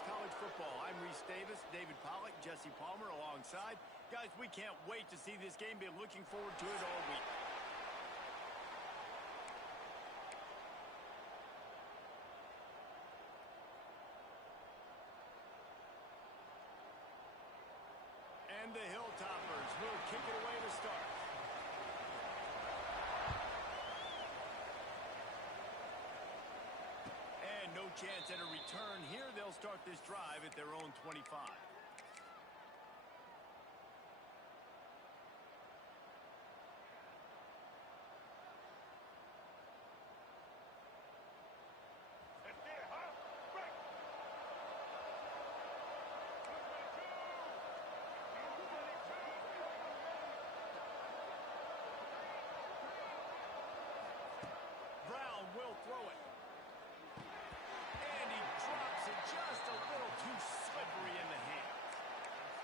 Talks College Football. I'm Reese Davis, David Pollack, Jesse Palmer alongside. Guys, we can't wait to see this game. Been looking forward to it all week. And the Hilltoppers will kick it away to start. And no chance at a return here. They'll start this drive at their own 25. Brown will throw it. And he drops it just a little too slippery in the hands.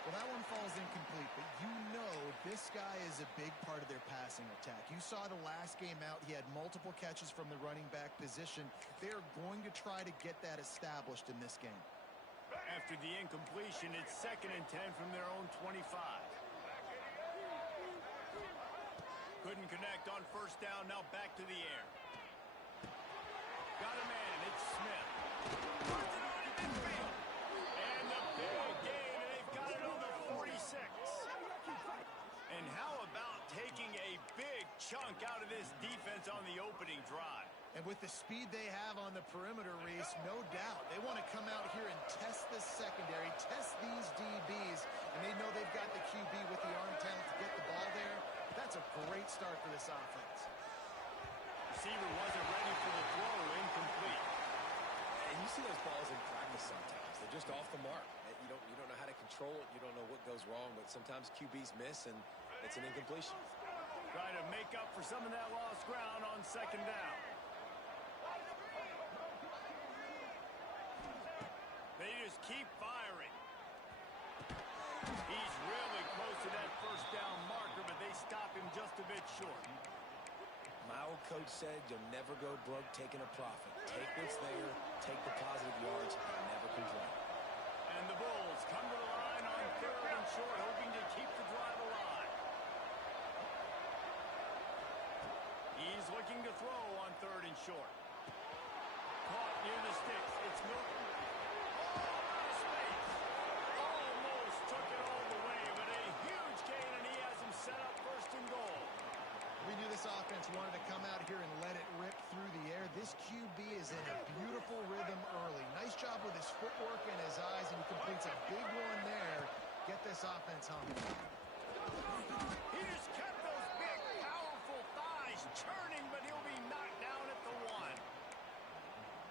Well, that one falls incomplete, but you know this guy is a big part of their passing attack. You saw the last game out. He had multiple catches from the running back position. They're going to try to get that established in this game. After the incompletion, it's 2nd and 10 from their own 25. Couldn't connect on first down. Now back to the air. Got a man. It's Smith. Puts it on in midfield. And the big gain. And they've got it on the 46. And how about taking a big chunk out of this defense on the opening drive? And with the speed they have on the perimeter, Reese, no doubt, they want to come out here and test this secondary, test these DBs, and they know they've got the QB with the arm talent to get the ball there. That's a great start for this offense. Receiver wasn't ready for the throw, incomplete. And you see those balls in practice sometimes. They're just off the mark. You don't know how to control it. You don't know what goes wrong, but sometimes QBs miss, and it's an incompletion. Trying to make up for some of that lost ground on 2nd down. They just keep firing. He's really close to that first down marker, but they stop him just a bit short. My old coach said you'll never go broke taking a profit. Take what's there, take the positive yards, and never complain. And the Bulls come to the line on 3rd and short, hoping to keep the drive alive. He's looking to throw on 3rd and short. Caught near the sticks. It's Milton. Oh, out of space. Almost took it all the way, but a huge gain, and he has him set up 1st and goal. We knew this offense wanted to come out here and let it rip through the air. This QB is in a beautiful rhythm early. Nice job with his footwork and his eyes, and he completes a big one there. Get this offense humming. He just kept those big, powerful thighs churning, but he'll be knocked down at the 1.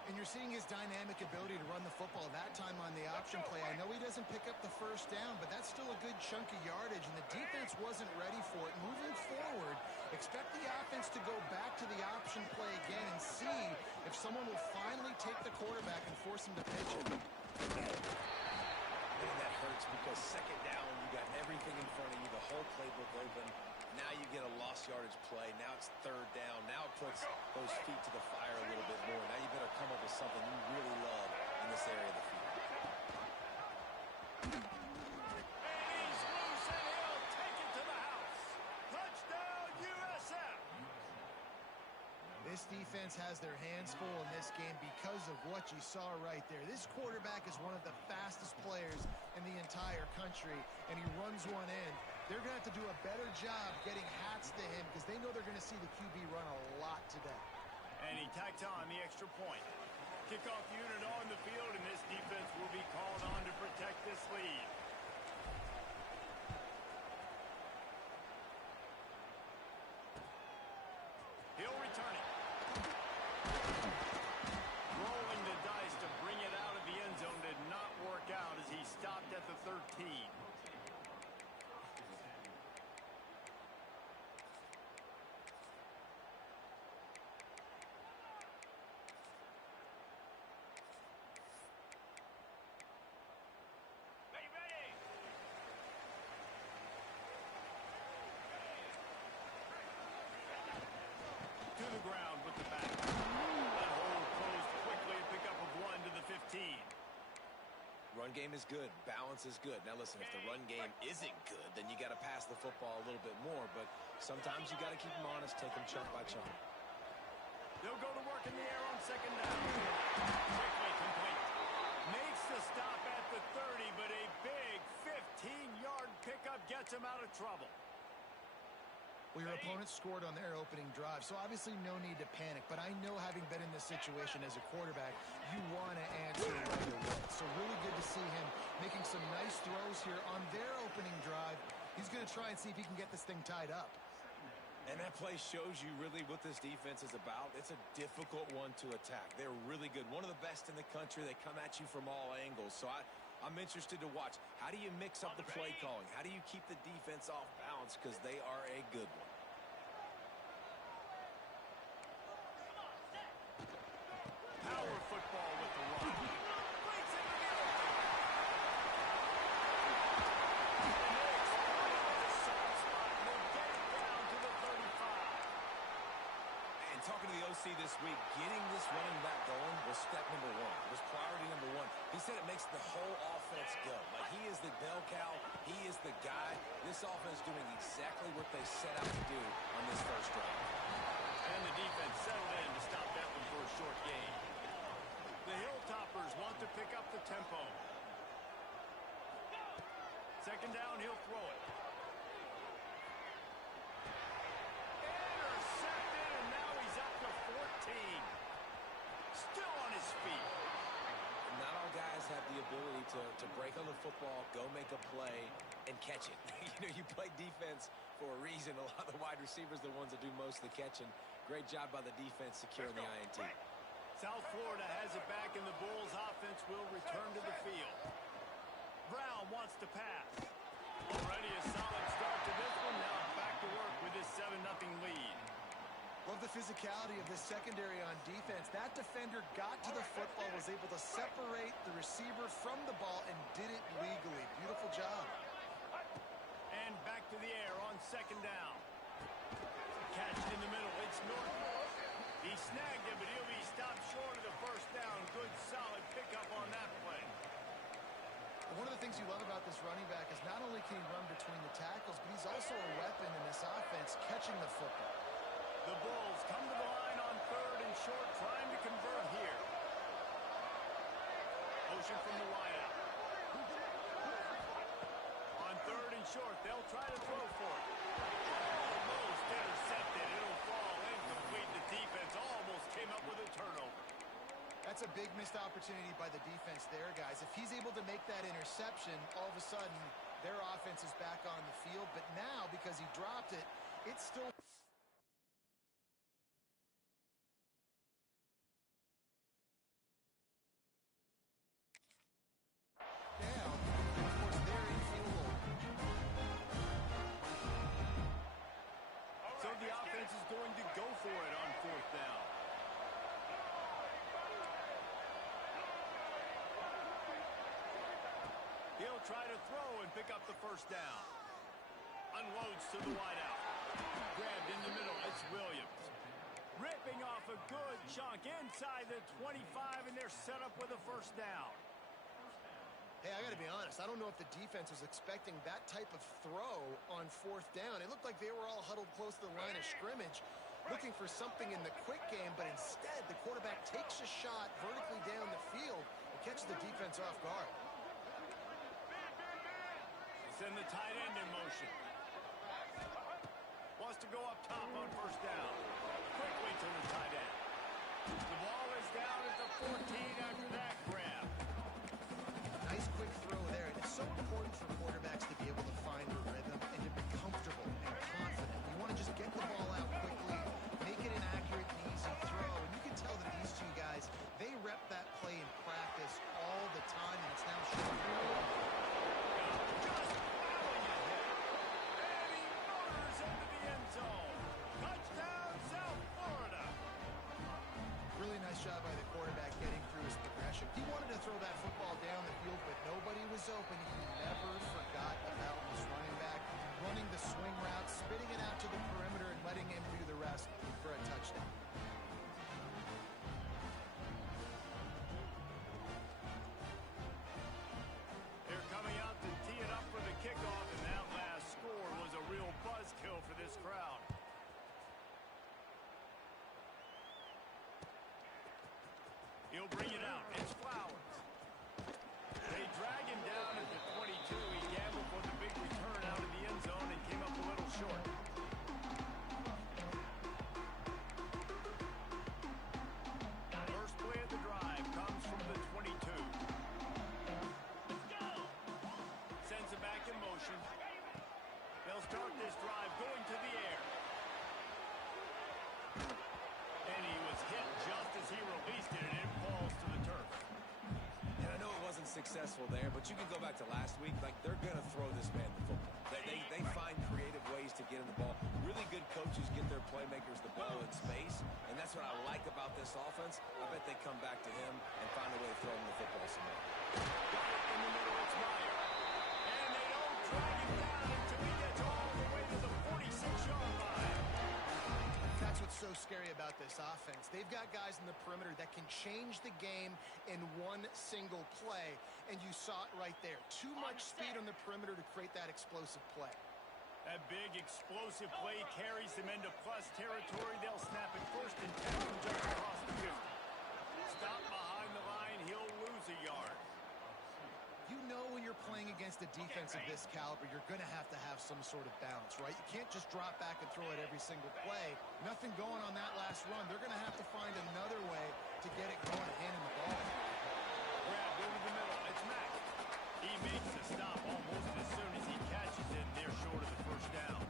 And you're seeing his dynamic ability to run the football that time on the option play. I know he doesn't pick up the first down, but that's still a good chunk of yardage, and the defense wasn't ready for it. Moving forward, expect the offense to go back to the option play again and see if someone will finally take the quarterback and force him to pitch it. And that hurts because 2nd down, you got everything in front of you, the whole playbook open. Now you get a lost yardage play. Now it's 3rd down. Now it puts those feet to the fire a little bit more. Now you better come up with something you really love in this area of the field. And he's loose, and he'll take it to the house. Touchdown, USF. This defense has their hands full in this game because of what you saw right there. This quarterback is one of the fastest players in the entire country, and he runs one in. They're going to have to do a better job getting hats to him because they know they're going to see the QB run a lot today. And he tacks on the extra point. Kickoff unit on the field, and this defense will be called on to protect this lead. He'll return it. Rolling the dice to bring it out of the end zone did not work out as he stopped at the 13. game is good. Balance is good. Now, listen, if the run game isn't good, then you got to pass the football a little bit more. But sometimes you got to keep them honest, take them chunk by chunk. They'll go to work in the air on second down. Quickly complete. Makes the stop at the 30, but a big 15-yard pickup gets him out of trouble. Well, your opponent scored on their opening drive, so obviously no need to panic. But I know, having been in this situation as a quarterback, you want to answer right away. So really good to see him making some nice throws here on their opening drive. He's going to try and see if he can get this thing tied up. And that play shows you really what this defense is about. It's a difficult one to attack. They're really good. One of the best in the country. They come at you from all angles. So I'm interested to watch. How do you mix up the play calling? How do you keep the defense off balance? Because they are a good one. Power football with the run. Talking to the OC this week, getting this running back going was step number one. It was priority number one. He said it makes the whole offense go. Like, he is the bell cow. He is the guy. This offense doing exactly what they set out to do on this first drive. And the defense settled in to stop that one for a short gain. The Hilltoppers want to pick up the tempo. Second down, he'll throw it. Still on his feet. Not all guys have the ability to break on the football, go make a play, and catch it. You play defense for a reason. A lot of the wide receivers are the ones that do most of the catching. Great job by the defense securing the INT. South Florida has it back, and the Bulls offense will return to the field. Brown wants to pass. Already a solid start to this one. Now back to work with his 7-0 lead. Love the physicality of this secondary on defense. That defender got to the football, was able to separate the receiver from the ball, and did it legally. Beautiful job. And back to the air on second down. Catch in the middle. It's Norton. He snagged it, but he'll be stopped short of the first down. Good, solid pickup on that play. One of the things you love about this running back is not only can he run between the tackles, but he's also a weapon in this offense, catching the football. The Bulls come to the line on third and short, trying to convert here. Motion from the wideout. On third and short, they'll try to throw for it. Almost intercepted. It'll fall incomplete. The defense almost came up with a turnover. That's a big missed opportunity by the defense there, guys. If he's able to make that interception, all of a sudden, their offense is back on the field. But now, because he dropped it, it's still... So the offense is going to go for it on fourth down. He'll try to throw and pick up the first down. Unloads to the wideout. Grabbed in the middle. It's Williams. Ripping off a good chunk inside the 25, and they're set up with a first down. Hey, I got to be honest. I don't know if the defense was expecting that type of throw on fourth down. It looked like they were all huddled close to the line of scrimmage, looking for something in the quick game, but instead the quarterback takes a shot vertically down the field and catches the defense off guard. Send the tight end in motion. Wants to go up top on first down. Quickly to the tight end. The ball is down at the 14 after that grab. Nice quick throw there. And it's so important for quarterbacks to be able to find a rhythm and to be comfortable and confident. You want to just get the ball out quickly, make it an accurate and easy throw. And you can tell that these two guys, they rep that play in practice all the time, and it's now showing. Just plowing ahead. And he motors into the end zone. Touchdown, South Florida. Really nice job by the quarterback getting through his progression. He wanted to throw that football down the field, but nobody was open. He never forgot about his running back, running the swing route, spitting it out to the perimeter, and letting him do the rest for a touchdown. successful there, but you can go back to last week. Like, they're going to throw this man the football. They find creative ways to get in the ball. Really good coaches get their playmakers the ball in space, and that's what I like about this offense. I bet they come back to him and find a way to throw him the football some more. Got it in the middle, it's Meyer. And they don't drag him down until he gets all the way to the 46-yard line. That's what's so scary about this offense. They've got guys in the perimeter that can change the game in one single play, and you saw it right there. Too much speed on the perimeter to create that explosive play. That big explosive play carries them into plus territory. They'll snap it first and 10 from just across the 50. Stop behind the line, he'll lose a yard. You know when you're playing against a defense of this caliber, you're going to have some sort of balance, right? You can't just drop back and throw it every single play. Nothing going on that last run. They're going to have to find another way to get it going and hand him the ball. Grab over the middle. It's Mack. He makes the stop almost as soon as he catches it. They're short of the first down.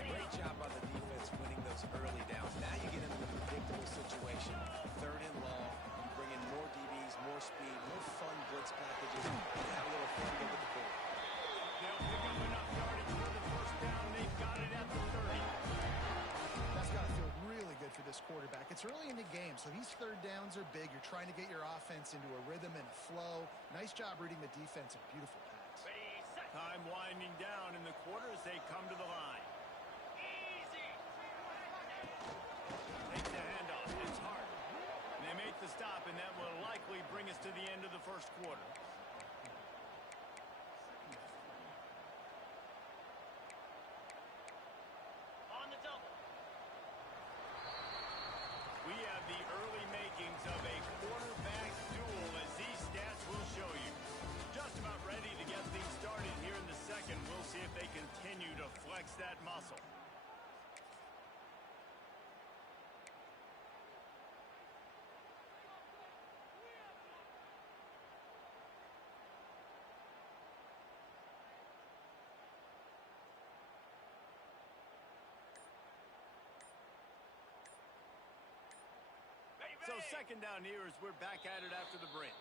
Great job by the defense winning those early downs. Now you get into the predictable situation. Third and long. You bring in more DBs, more speed, more fun blitz packages, and have a little fun over the field. They'll pick up enough yardage for the first down. They've got it at the 30. That's got to feel really good for this quarterback. It's early in the game, so these third downs are big. You're trying to get your offense into a rhythm and a flow. Nice job reading the defense. A beautiful pass. Time winding down in the quarter as they come to the line. Takes the handoff. It's hard. They make the stop, and that will likely bring us to the end of the first quarter. On the double. We have the early makings of a quarterback duel, as these stats will show you. Just about ready to get things started here in the second. We'll see if they continue to flex that muscle. So second down here as we're back at it after the break.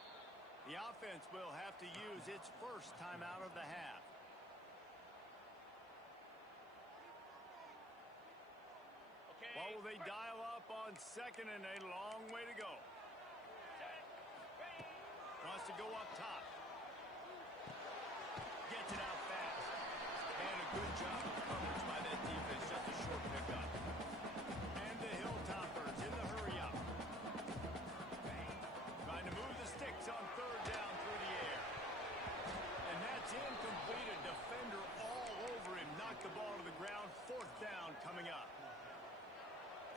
The offense will have to use its first timeout of the half. Okay. What will they dial up on second and a long way to go? Wants to go up top. Gets it out fast. And a good job of coverage by that defense. Just a short pickup. And the Hilltoppers in the hurry up. Trying to move the sticks on third down through the air. And that's incomplete. A defender all over him. Knocked the ball to the ground. Fourth down coming up.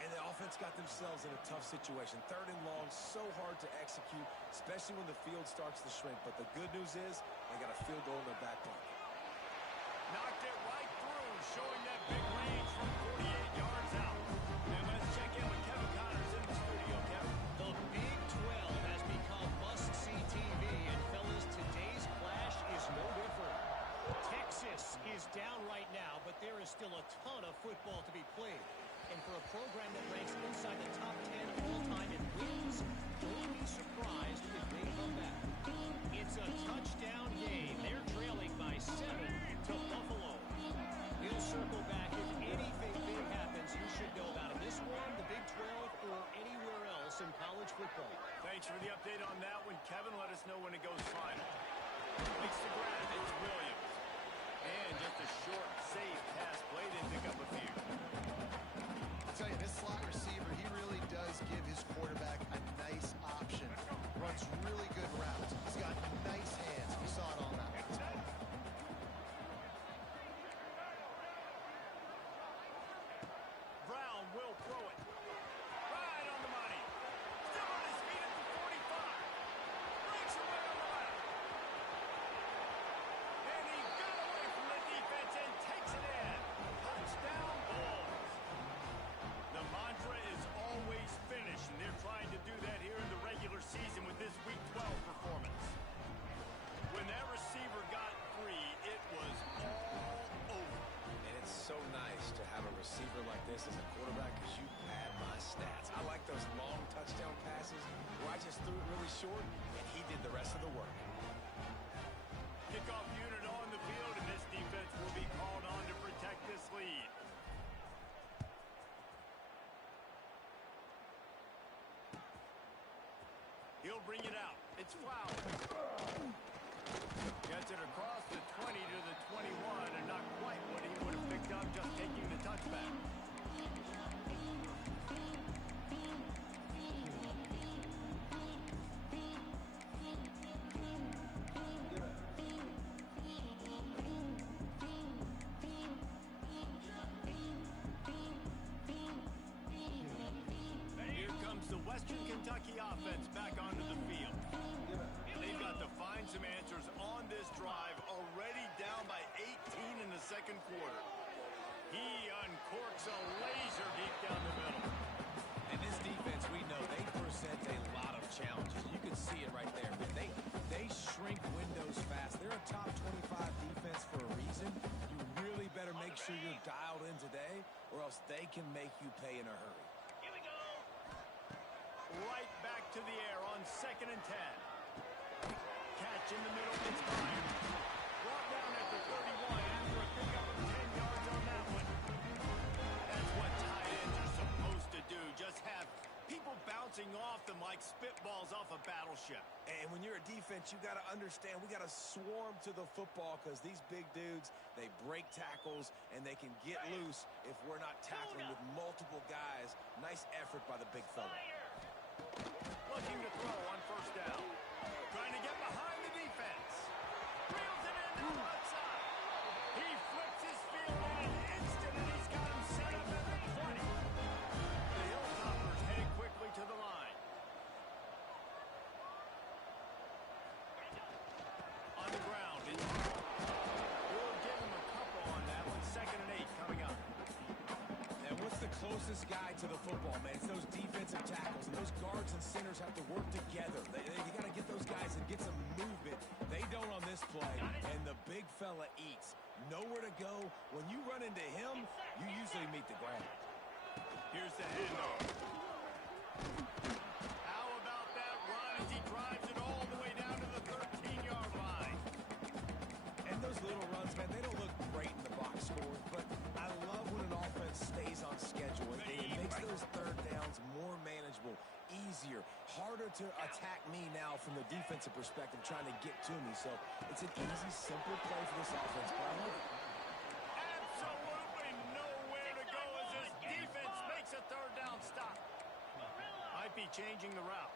And the offense got themselves in a tough situation. Third and long, so hard to execute, especially when the field starts to shrink. But the good news is they got a field goal in their back pocket. Knocked it right through, showing that big range from 48 yards out. And let's check in with Kevin Connors in the studio. Kevin? The Big 12 has become must-see TV, and fellas, today's clash is no different. Texas is down right now, but there is still a ton of football to be played. And for a program that ranks inside the top 10 all-time in wins, don't be surprised if they come back. It's a touchdown game. They're trailing by 7 to Buffalo. We'll circle back. If anything big happens, you should know about it. This one, the Big 12, or anywhere else in college football. Thanks for the update on that one, Kevin. Let us know when it goes final. Makes the grab. It's Williams. And just a short, safe pass play. They pick up a few. I'll tell you, this slot receiver, he really does give his quarterback a nice option. Runs really good routes. He's got nice He'll bring it out. It's Flowers. Gets it across the 20 to the 21, and not quite what he would have picked up just taking the touchback. Here comes the Western Kentucky offense back onto the field. They've got to find some answers on this drive, already down by 18 in the second quarter. He uncorks a laser deep down the middle. And this defense, we know, they present a lot of challenges. You can see it right there. But they shrink windows fast. They're a top 25 defense for a reason. You really better make sure you're dialed in today, or else they can make you pay in a hurry. Here we go. Right back to the air on 2nd and 10. Catch in the middle, it's fine. Brought down at the 31 after a pickup of 10 yards on that one. That's what tight ends are supposed to do. Just have people bouncing off them like spitballs off a battleship. And when you're a defense, you got to understand, we got to swarm to the football because these big dudes, they break tackles and they can get loose if we're not tackling with multiple guys. Nice effort by the big fella. Looking to throw on 1st down. Trying to get behind the defense. Reels it into the left side. He flips his field in an instant, and he's got him set up at the 20. The Hilltoppers heading quickly to the line. On the ground. We'll give him a couple on that one. 2nd and 8 coming up. And what's the closest guy to the football, man? It's those defensive tackles, and those guards and centers have to work together. You got to get those guys and get some movement. They don't on this play, and the big fella eats. Nowhere to go. When you run into him, you usually meet the ground. Here's the handoff. How about that run as he drives it all the way down to the 13-yard line? And those little runs, man, they don't look great in the box score, but I love when an offense stays on schedule. It makes those 3rd downs more manageable, easier, harder to attack me now from the defensive perspective trying to get to me. So it's an easy, simple play for this offense, but I love it. Absolutely nowhere to go as this defense makes a 3rd down stop. Might be changing the route.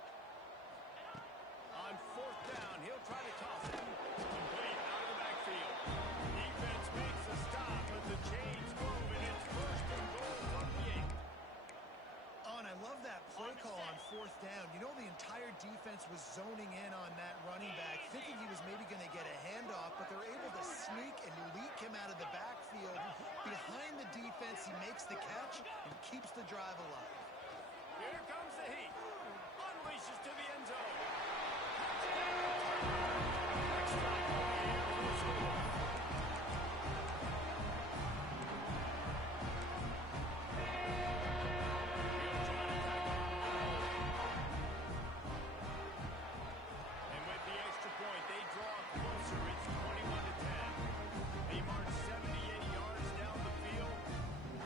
On 4th down, he'll try to toss it. Complete out of the backfield. Defense makes a stop, but the chains move, and it's 1st and goal from the 8. Oh, and I love that play call on 4th down. You know, the entire defense was zoning in on that running back, thinking he was maybe going to get a handoff, but they're able to sneak and leak him out of the backfield. Behind the defense, he makes the catch and keeps the drive alive. Here comes the heat. Unleashes to the end zone. And with the extra point, they draw closer. It's 21-10. They march 78 yards down the field.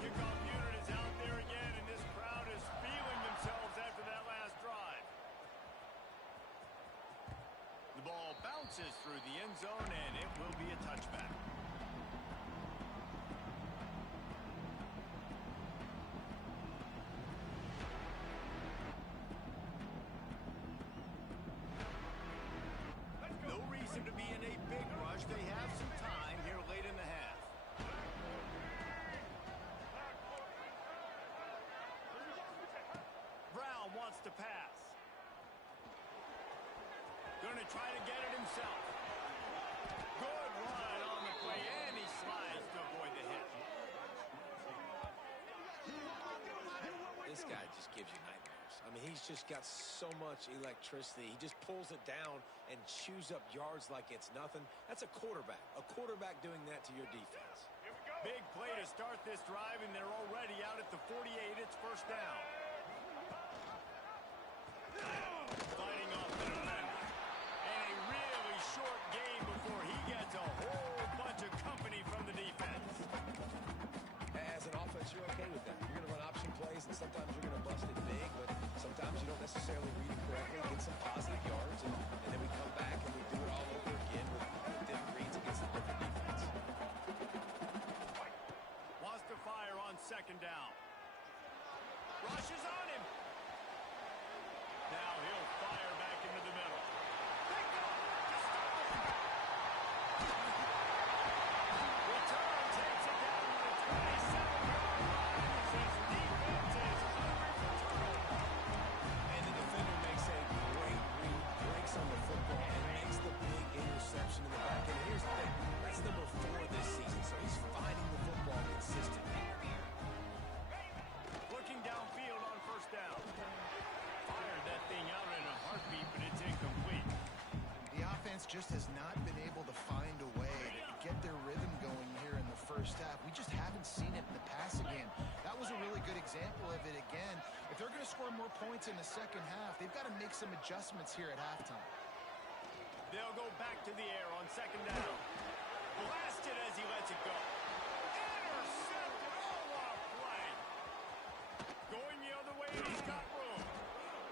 Kickoff unit is out there again, and this crowd is feeling themselves after that last drive. The ball bounces through the end zone, and it will be a touchback. No reason to be in a big rush. They have some time here late in the half. Brown wants to pass. Going to try to get it himself. Good run on the play, and he slides to avoid the hit. This guy just gives you nightmares. I mean, he's just got so much electricity. He just pulls it down and chews up yards like it's nothing. That's a quarterback. A quarterback doing that to your defense. Big play to start this drive, and they're already out at the 48. It's 1st down. Fighting off the defender. And a really short game before he gets a whole bunch of company from the defense. As an offense, you're okay with that. You're going to run option plays, and sometimes you're going to bust it big, but sometimes you don't necessarily read it correctly, get some positive just has not been able to find a way to get their rhythm going here in the first half. We just haven't seen it in the passing game. That was a really good example of it again. If they're going to score more points in the second half, they've got to make some adjustments here at halftime. They'll go back to the air on second down. Blasted as he lets it go. Intercepted. Oh, what a play. Going the other way, he's got room.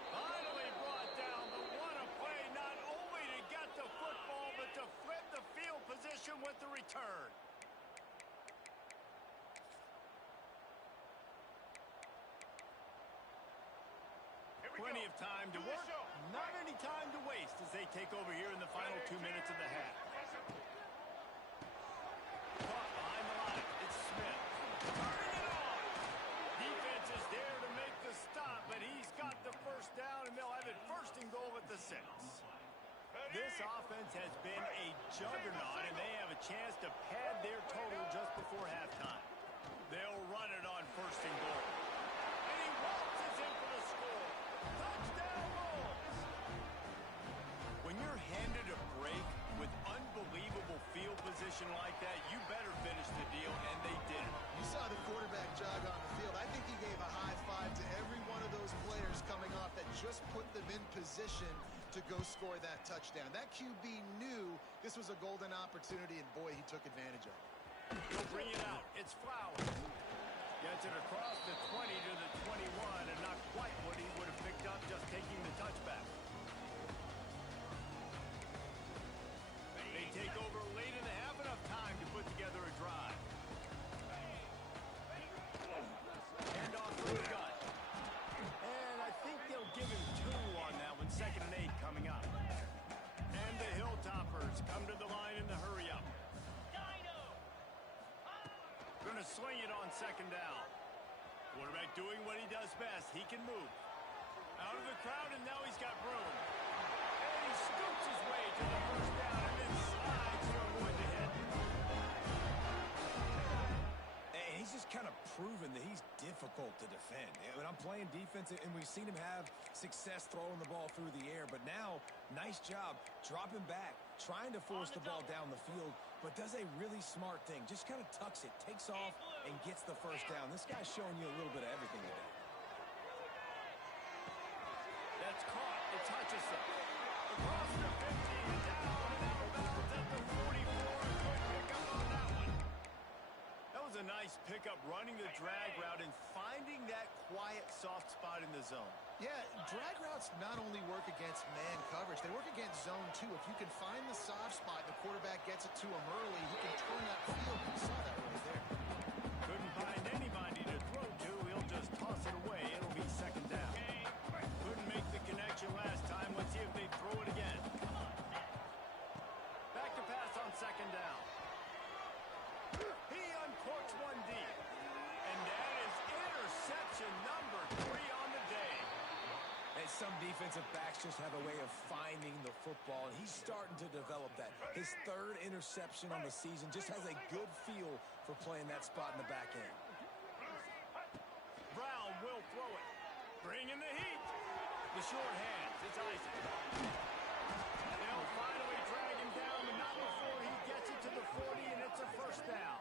Finally brought down, but what a play, not only to get the football, but to flip the field position with the return. Plenty of time to work, not any time to waste as they take over here in the final 2 minutes of the half. Caught behind the line, it's Smith. Turning it on! Defense is there to make the stop, but he's got the first down, and they'll have it first and goal at the 6. This offense has been a juggernaut, and they have a chance to pad their total just before halftime. They'll run it on first and goal. And he waltzes in for the score. Touchdown Wolves! When you're handed a break with unbelievable field position like that, you better finish the deal, and they did it. You saw the quarterback jog on the field. I think he gave a high five to every one of those players coming off that just put them in position to go score that touchdown. That QB knew this was a golden opportunity, and boy, he took advantage of it. He'll bring it out. It's Flowers. Gets it across the 20 to the 21, and not quite what he would have picked up just taking the touchback. They take over late in the half, enough time to put together a drive. Hand off for the gun. And I think they'll give him 2 on that one. 2nd and 8 coming up. And the Hilltoppers come to the line in the hurry-up. Going to sling it on 2nd down. Quarterback doing what he does best. He can move. Out of the crowd, and now he's got room. And he scoops his way to the first down and then slides to avoid the hit. And he's just kind of proven that he's difficult to defend. When I'm playing defense, and we've seen him have success throwing the ball through the air, but now, nice job dropping back, trying to force the ball down the field, but does a really smart thing. Just kind of tucks it, takes off, and gets the first down. This guy's showing you a little bit of everything today. That's caught. It's Hutchinson. Across the 50 and down and out of bounds at the 44. Good pickup on that one. That was a nice pickup, running the drag route and finding that quiet, soft spot in the zone. Yeah, drag routes not only work against man coverage, they work against zone too. If you can find the soft spot and the quarterback gets it to him early, he can turn that field. You saw that right there. Couldn't find anybody to throw to. He'll just toss it away. It'll be 2nd down. Couldn't make the connection last time. Let's see if they throw it again. Back to pass on 2nd down. He uncorks one deep. And that is interception number 3 on the day. And some defensive backs just have a way of finding the football, and he's starting to develop that. His 3rd interception on the season, just has a good feel for playing that spot in the back end. Brown will throw it. Bring in the heat. The short hands. It's Isaac. They'll finally drag him down, but not before he gets it to the 40, and it's a first down.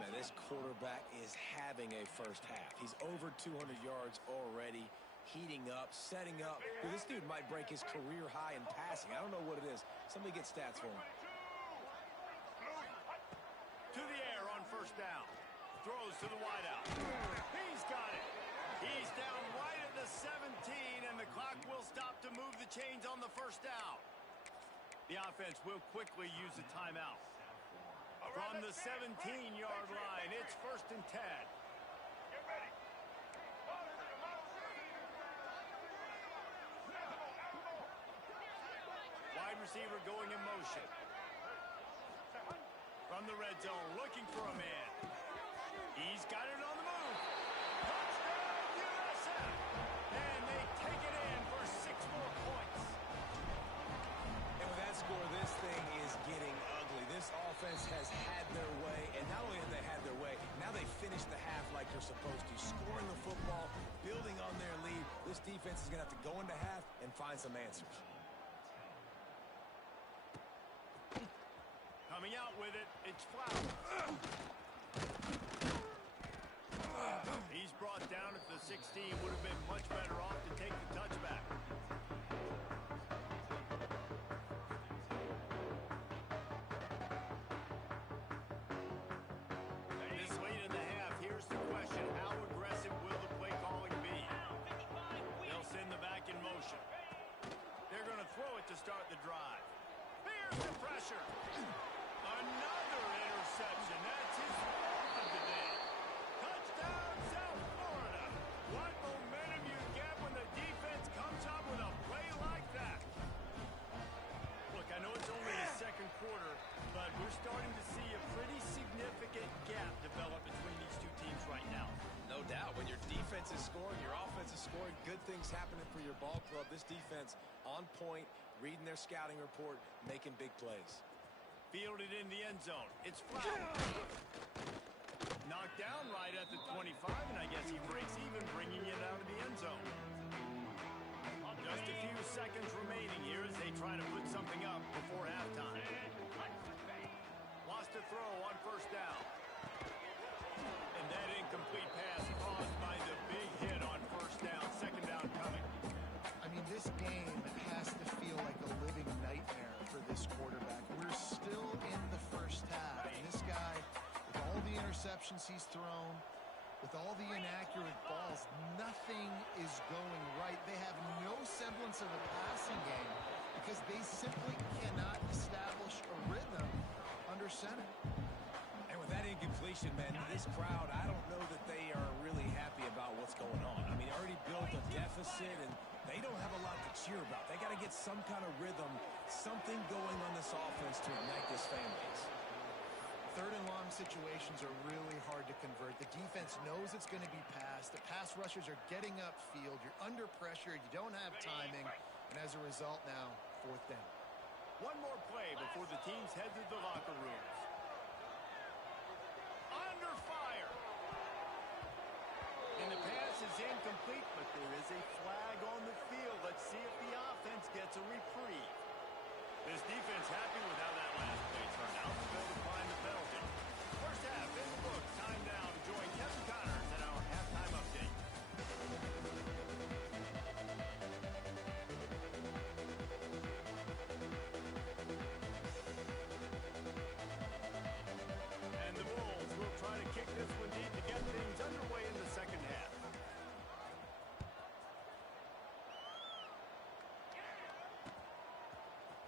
Man, this quarterback is having a first half. He's over 200 yards already, heating up, setting up. Well, this dude might break his career high in passing. I don't know what it is. Somebody get stats for him. To the air on first down. Throws to the wideout. He's got it. He's down right at the 17, and the clock will stop to move the chains on the first down. The offense will quickly use a timeout. From the 17-yard line, it's 1st and 10. Wide receiver going in motion. From the red zone, looking for a man. He's got it on the move. Touchdown, USF! And they take it in for 6 more points. And with that score, this thing is getting ugly. This offense has had their way, and not only have they had their way, now they finish the half like they're supposed to, scoring the football, building on their lead. This defense is going to have to go into half and find some answers. Coming out with it, it's Flowers. He's brought down at the 16. Would have been much better off to take the touchback. This late in the half, here's the question. How aggressive will the play calling be? They'll send the back in motion. They're going to throw it to start the drive. Here's the pressure. Another interception. That's his fourth of the day. Touchdown, South Florida. What momentum you get when the defense comes up with a play like that. Look, I know it's only the second quarter, but we're starting to see a pretty significant gap develop between these two teams right now. No doubt. When your defense is scoring, your offense is scoring, good things happening for your ball club. This defense on point, reading their scouting report, making big plays. Fielded in the end zone. It's Flowers. Knocked down right at the 25, and I guess he breaks even, bringing it out of the end zone. Just a few seconds remaining here as they try to put something up before halftime. Lost a throw on first down. And that incomplete pass caused by the big hit on first down. Second down coming. I mean, this game has to feel like a living nightmare for this quarterback. We're still in the first half, and this guy, with all the interceptions he's thrown, with all the inaccurate balls, nothing is going right. They have no semblance of a passing game because they simply cannot establish a rhythm under center. And with that incompletion, man, this crowd, I don't know that they are really happy about what's going on. I mean, they already built a deficit, and they don't have a lot to cheer about. They got to get some kind of rhythm, something going on this offense to ignite this fan base. Third and long situations are really hard to convert. The defense knows it's going to be passed. The pass rushers are getting upfield. You're under pressure. You don't have timing. And as a result now, fourth down. One more play before the teams head to the locker rooms. Under fire. And the pass is incomplete, but there is a flag on the field. Let's see if the offense gets a reprieve. This defense happy with how that last play turned out. They'll decline the penalty. First half in the books. Time now to join Kevin Connors in our halftime update. And the Bulls will try to kick this one deep to get things underway in the second half.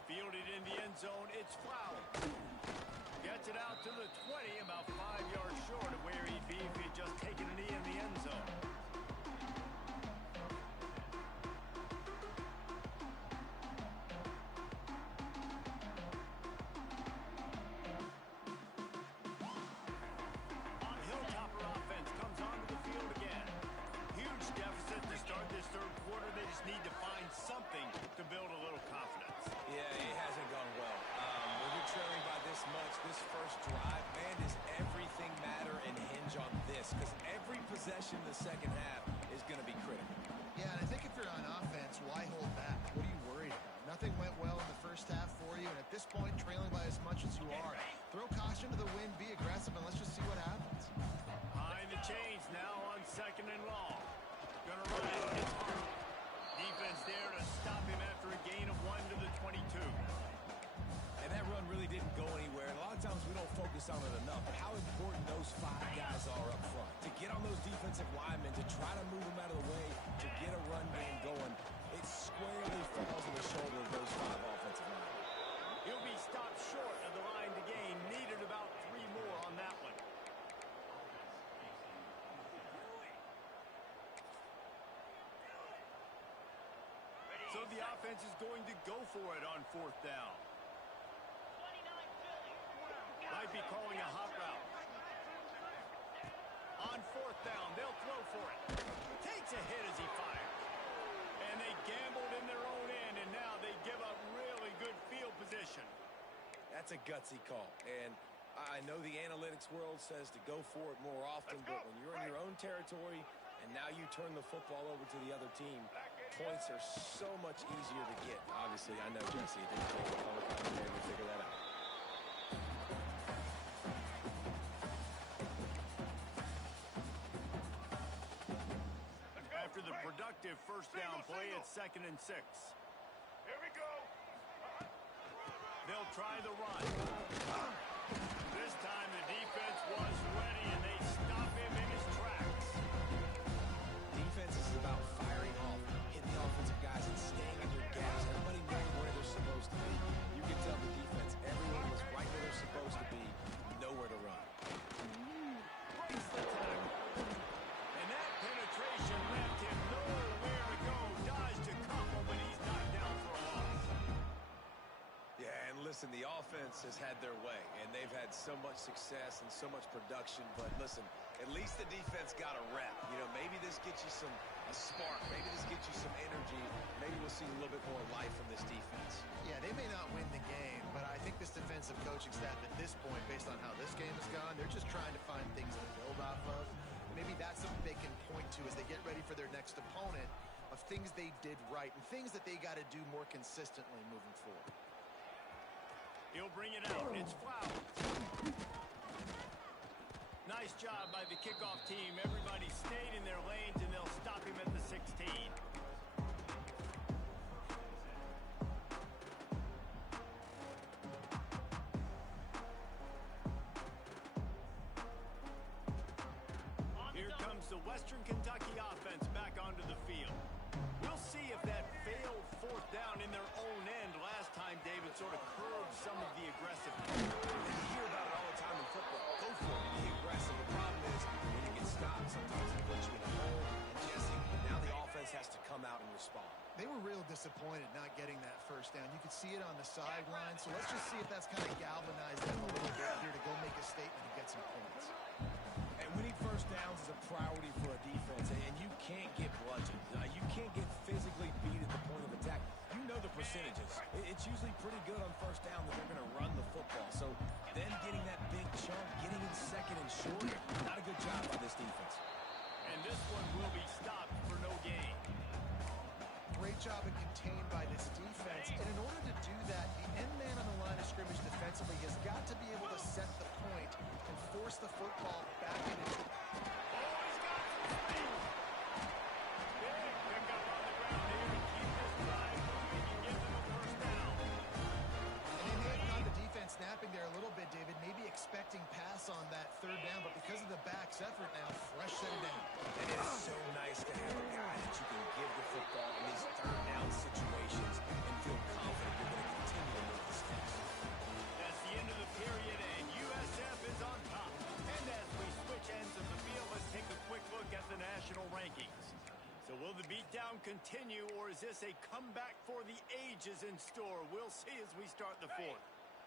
Fielded in the end zone, it's Flowers. Gets it out to the 20, about 5 yards short of where he'd be if he'd just taken a knee in the end zone. Hilltopper offense comes onto the field again. Huge deficit to start this third quarter. They just need to find something to build a little confidence. Yeah, it hasn't gone well. When you're trailing by this much, this first drive, man, does everything matter and hinge on this? Because every possession in the second half is going to be critical. Yeah, and I think if you're on offense, why hold back? What are you worried about? Nothing went well in the first half for you, and at this point, trailing by as much as you are, throw caution to the wind, be aggressive, and let's just see what happens. Behind the chains now on second and long. Gonna run it. It's Harvey. Defense there to stop him after a gain of 1 to the 22. And that run really didn't go anywhere. And a lot of times we don't focus on it enough. But how important those 5 guys are up front. To get on those defensive linemen, to try to move them out of the way, to get a run game going, it squarely falls on the shoulder of those 5 offensive linemen. He'll be stopped short of the line to gain. Needed about 3 more on that one. So the offense is going to go for it on fourth down. Might be calling a hot route. On fourth down, they'll throw for it. Takes a hit as he fires. And they gambled in their own end, and now they give up really good field position. That's a gutsy call. And I know the analytics world says to go for it more often, but when you're in your own territory and now you turn the football over to the other team, points are so much easier to get. Obviously, I know, Jesse, it didn't take a color commentator to figure that out. effective first down play at 2nd and 6. Here we go. They'll try the run. This time the defense was ready, and they stop him in his tracks. Defense is about firing off, hitting the offensive guys and staying on your gaps. Everybody knows where they're supposed to be. You can tell the defense, everyone was right where they're supposed to be, nowhere to run. And that penetration left him nowhere to go. Dodged a couple, but he's knocked down for a loss. Yeah, and listen, the offense has had their way, and they've had so much success and so much production. But listen, at least the defense got a rep. You know, maybe this gets you a spark. Maybe this gets you some energy. Maybe we'll see a little bit more life from this defense. Yeah, they may not win the game, but I think this defensive coaching staff at this point, based on how this game has gone, they're just trying to find things to build off of. Maybe that's something they can point to as they get ready for their next opponent, of things they did right and things that they got to do more consistently moving forward. He'll bring it out. It's Flowers. Nice job by the kickoff team. Everybody stayed in their lanes, and they'll stop him at the 16. Here comes the Western Kentucky offense back onto the field. We'll see if that failed fourth down in their own end last time, David, sort of curbed some of the aggressiveness. You hear about it all the time in football. Go for it. Be aggressive. The problem is when you get stopped, sometimes it puts you in a hole. And Jesse, now the offense has to come out and respond. They were real disappointed not getting that first down. You could see it on the sideline, so let's just see if that's kind of galvanized them a little bit here to go make a statement and get some points. And winning first downs is a priority for a defense, and you can't get bludgeoned. You can't get physically beat at the point of attack. You know the percentages. It's usually pretty good on first down that they're going to run the football. So then getting that big chunk, getting in second and short, not a good job by this defense. And this one will be stopped for no gain. Great job and contained by this defense. And in order to do that, the end man on the line of scrimmage defensively has got to be able to set the point and force the football back into. Snapping there a little bit, David, maybe expecting pass on that third down, but because of the back's effort now, fresh set it down. And it is so nice to have a guy that you can give the football in these third down situations and feel confident you're going to continue to move the sticks. That's the end of the period, and USF is on top. And as we switch ends of the field, let's take a quick look at the national rankings. So will the beatdown continue, or is this a comeback for the ages in store? We'll see as we start the fourth.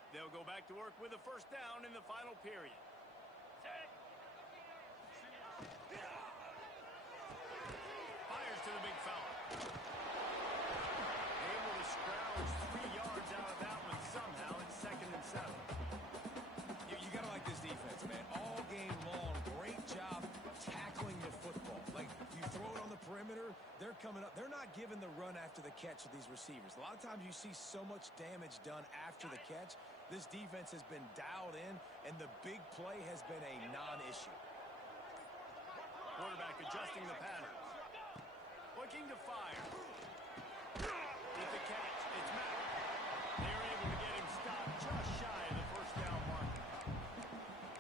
They'll go back to work with a first down in the final period. Fires to the big fella. Able to scrounge 3 yards out of that one somehow. It's 2nd and 7. You got to like this defense, man. All game long, great job tackling the football. Like, you throw it on the perimeter, they're coming up. They're not giving the run after the catch of these receivers. A lot of times you see so much damage done after the catch. This defense has been dialed in, and the big play has been a non-issue. Quarterback adjusting the pattern. Looking to fire. With the catch, it's Matt. They're able to get him stopped just shy of the first down mark.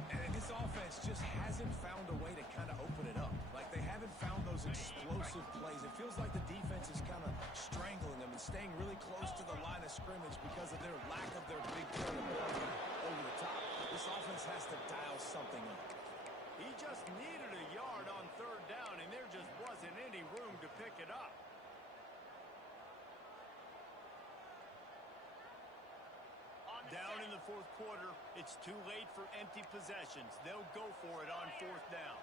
And this offense just hasn't found a way to kind of open it up. Like, they haven't found those explosive plays. It feels like the defense is kind of strangling them and staying really close to the line of scrimmage because of their lack of their big play ability over the top. This offense has to dial something up. He just needed a yard on third down, and there just wasn't any room to pick it up. Down in the fourth quarter, it's too late for empty possessions. They'll go for it on fourth down.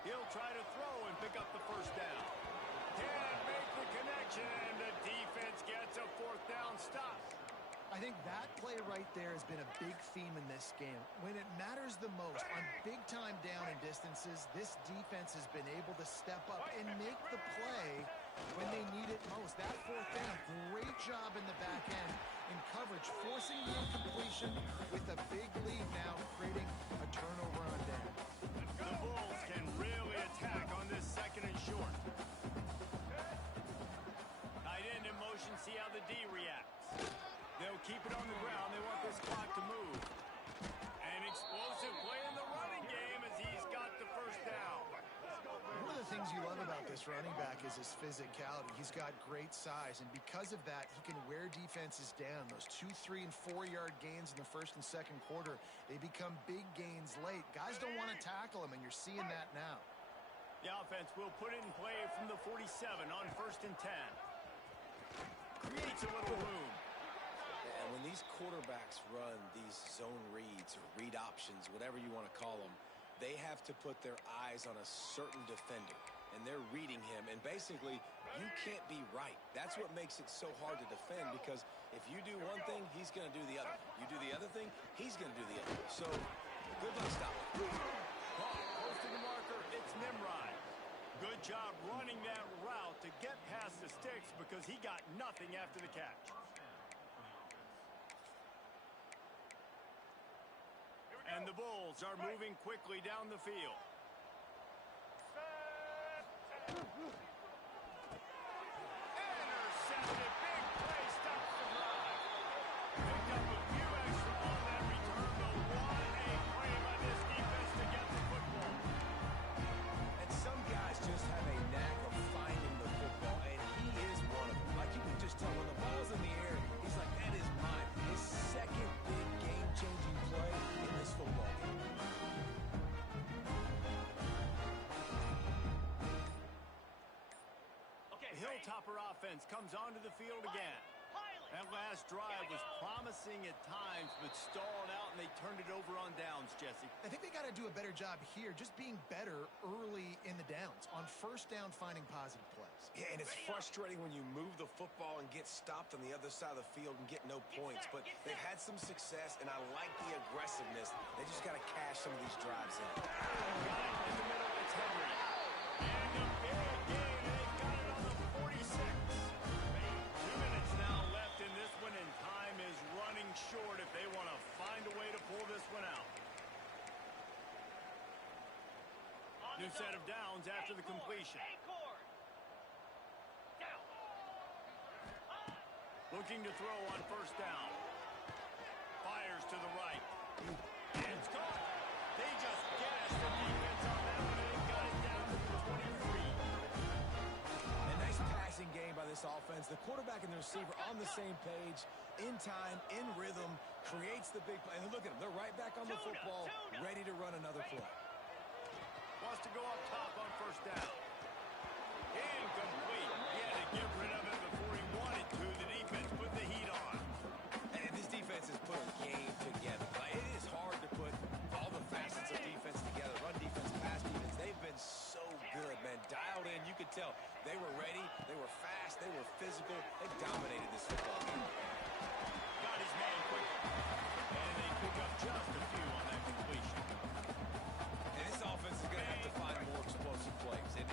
He'll try to throw and pick up the first down. Can't make the connection, and the defense gets a fourth down stop. I think that play right there has been a big theme in this game. When it matters the most, on big-time down and distances, this defense has been able to step up and make the play when they need it most. That fourth down, great job in the back end. in coverage, forcing the incompletion with a big lead now, creating a turnover on down. The Bulls can really attack on this second and short. Tight end in motion, see how the D reacts. They'll keep it on the ground. They want this clock to move. An explosive play in the running game as he's got the first down. One of the things you love about this running back is his physicality. He's got great size, and because of that, he can wear defenses down. Those 2, 3, and 4-yard gains in the first and second quarter, they become big gains late. Guys don't want to tackle him, and you're seeing that now. The offense will put it in play from the 47 on first and 10. Creates a little room. And when these quarterbacks run these zone reads or read options, whatever you want to call them, they have to put their eyes on a certain defender, and they're reading him. And basically, you can't be right. That's what makes it so hard to defend, because if you do one thing, he's going to do the other. You do the other thing, he's going to do the other. So, good luck stopping. Close to the marker, it's Nimrod. Good job running that route to get past the sticks because he got nothing after the catch. And the Bulls are moving quickly down the field. Intercepted. Big play. Stops the drive. Picked up a few extra on that return, but what a play by this defense to get the football. And some guys just have a knack of finding the football, and he is one of them. Like, you can just tell when the ball's in the air, he's like, that is mine. His second big game-changing play in this football game. Hilltopper offense comes onto the field again. That last drive was promising at times, but stalled out, and they turned it over on downs, Jesse. I think they got to do a better job here, just being better early in the downs. On first down, finding positive plays. Yeah, and it's frustrating when you move the football and get stopped on the other side of the field and get no points. But they've had some success, and I like the aggressiveness. They just got to cash some of these drives in. Got it in the middle. It's Henry. And a big gain. They've got it on the 46. 2 minutes now left in this one, and time is running short if they want to find a way to pull this one out. New set of downs after the completion. Looking to throw on first down. Fires to the right. And it's caught. They just gassed the defense on that one, and they got it down to the 23. A nice passing game by this offense. The quarterback and the receiver on the same page, in time, in rhythm, creates the big play. And look at them. They're right back on the football, ready to run another play. Wants to go up top on first down. Incomplete. He had to get rid of it before he wanted to. The defense put the heat on. And this defense has put a game together. It is hard to put all the facets of defense together. Run defense, pass defense. They've been so good, man. Dialed in. You could tell they were ready. They were fast. They were physical. They dominated this football game. Got his man quickly. And they pick up just a few on that completion. And this offense is going to have to find more explosive plays. It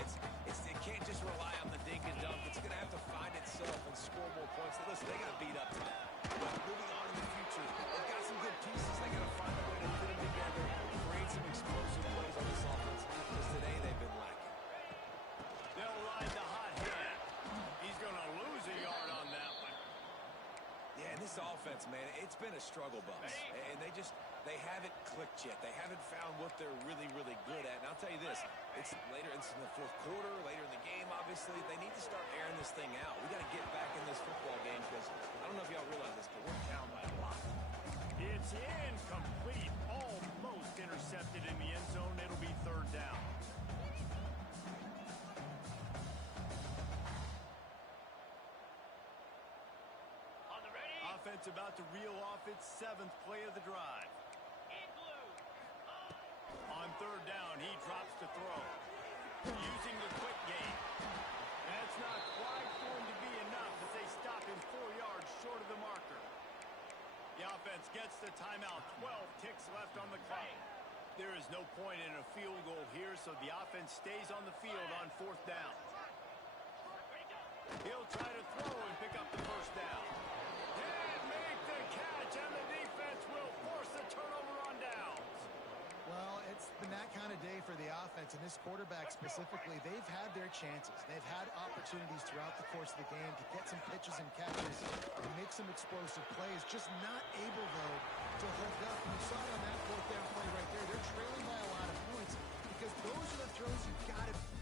can't just rely on the dink and dunk. It's going to have to find itself and score more points. Listen, they got beat up tonight. But moving on in the future, they've got some good pieces. They got to find a way to put them together, create some explosive plays on this offense, because today they've been lacking. They'll ride the hot hand. He's going to lose a yard on that one. Yeah, and this offense, man, it's been a struggle bus. And they haven't clicked yet. They haven't found what they're really, really good at. And I'll tell you this, it's in the fourth quarter, later in the game, obviously. They need to start airing this thing out. We got to get back in this football game, because I don't know if y'all realize this, but we're down by a lot. It's incomplete. Almost intercepted in the end zone. It'll be third down. Offense about to reel off its 7th play of the drive. On third down, he drops to throw. Using the quick game. That's not quite going to be enough as they stop him 4 yards short of the marker. The offense gets the timeout. 12 ticks left on the clock. There is no point in a field goal here, so the offense stays on the field on fourth down. He'll try to throw and pick up the first down. And offense and this quarterback specifically, they've had their chances. They've had opportunities throughout the course of the game to get some pitches and catches and make some explosive plays. Just not able, though, to hold up. And you saw it on that fourth down play right there. They're trailing by a lot of points because those are the throws you've got to